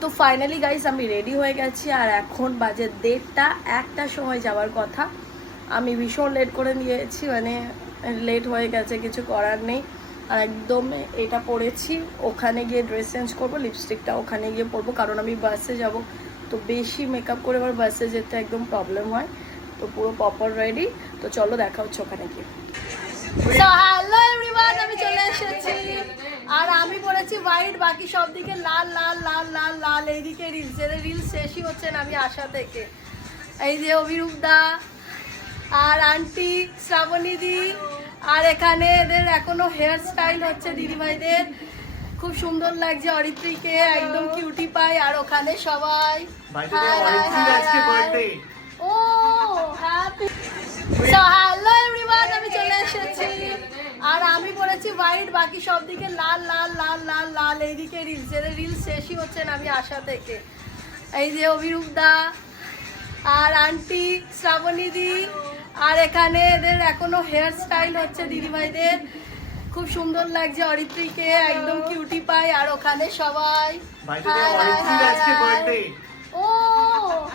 তো finally guys আমি ready হয়ে গেছি আর এখন বাজে 1:30 1টার সময় যাওয়ার কথা। আমি ভীষণ লেট করে নিয়েছি, মানে লেট হয়ে গেছে, কিছু করার নেই। আর একদম এটা পরেছি, ওখানে গিয়ে ড্রেস চেঞ্জ করবো, লিপস্টিকটা ওখানে গিয়ে পরবো, কারণ আমি বাসে যাব। তো বেশি মেকআপ করে আবার বাসে যেতে একদম প্রবলেম হয়। তো পুরো প্রপার রেডি। তো চলো দেখা হচ্ছে ওখানে গিয়ে। তো হ্যালো এভরিওয়ান, আমি চলে এসেছি আর আমি পরেছি হোয়াইট, বাকি সব দিকে লাল লাল লাল লাল লাল। এইদিকে রিলস, এদের রিলস শেষই হচ্ছে না আমি আসা থেকে। এই যে অভিরূপ দা আর আন্টি শ্রাবণী দি, আর এখানে এদের এখনো হেয়ার স্টাইল হচ্ছে দিদিভাইদের, খুব সুন্দর লাগছে। অরিত্রীকে একদম কিউটি পাই। আর ওখানে সবাই ও হ্যাপি। তো হ্যালো এভরিওয়ান, আমি চলে এসেছি আর আমি পরেছি হোয়াইট, বাকি সব দিকে লাল লাল লাল লাল লাল। এইদিকে রিলস, এদের রিলস শেষই হচ্ছে না আমি আসা থেকে। এই যে অভিরূপ দা আর আন্টি শ্রাবণী দি, আর এখানে এদের এখনো হেয়ার স্টাইল হচ্ছে দিদিভাইদের, খুব সুন্দর লাগছে। অরিত্রীকে একদম কিউটি পাই। আর ওখানে সবাই ও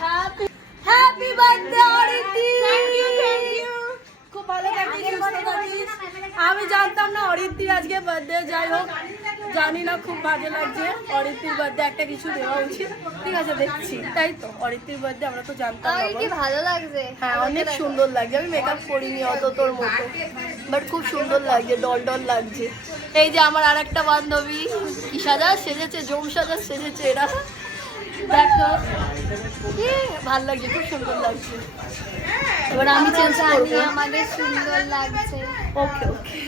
হ্যাপি হ্যাপি বার্থডে অরিত্রী, খুব ভালো থাকিস, সুস্থ থাকিস। আমি জানতাম না অরিত্রীর আজকে বার্থডে, যাই হোক জানি না, খুব ভালো লাগছে। অরিত্রীর বার্থডে একটা কিছু দেওয়া উচিত, ঠিক আছে দেখছি। তাই তো অরিত্রীর বার্থডে আমরা তো জানতাম না। কি ভালো লাগছে, হ্যাঁ অনেক সুন্দর লাগছে। আমি মেকআপ করিনি অত তোর মতো, বাট খুব সুন্দর লাগছে, ডল ডল লাগছে। এই যে আমার আর একটা বান্ধবী কি সাজা সেজেছে, জম সাজা সেজেছে এরা, দেখো ভাল লাগছে, খুব সুন্দর লাগছে। এবার আমি চেঞ্জ করবো, আমাদের সুন্দর লাগছে। ওকে ওকে।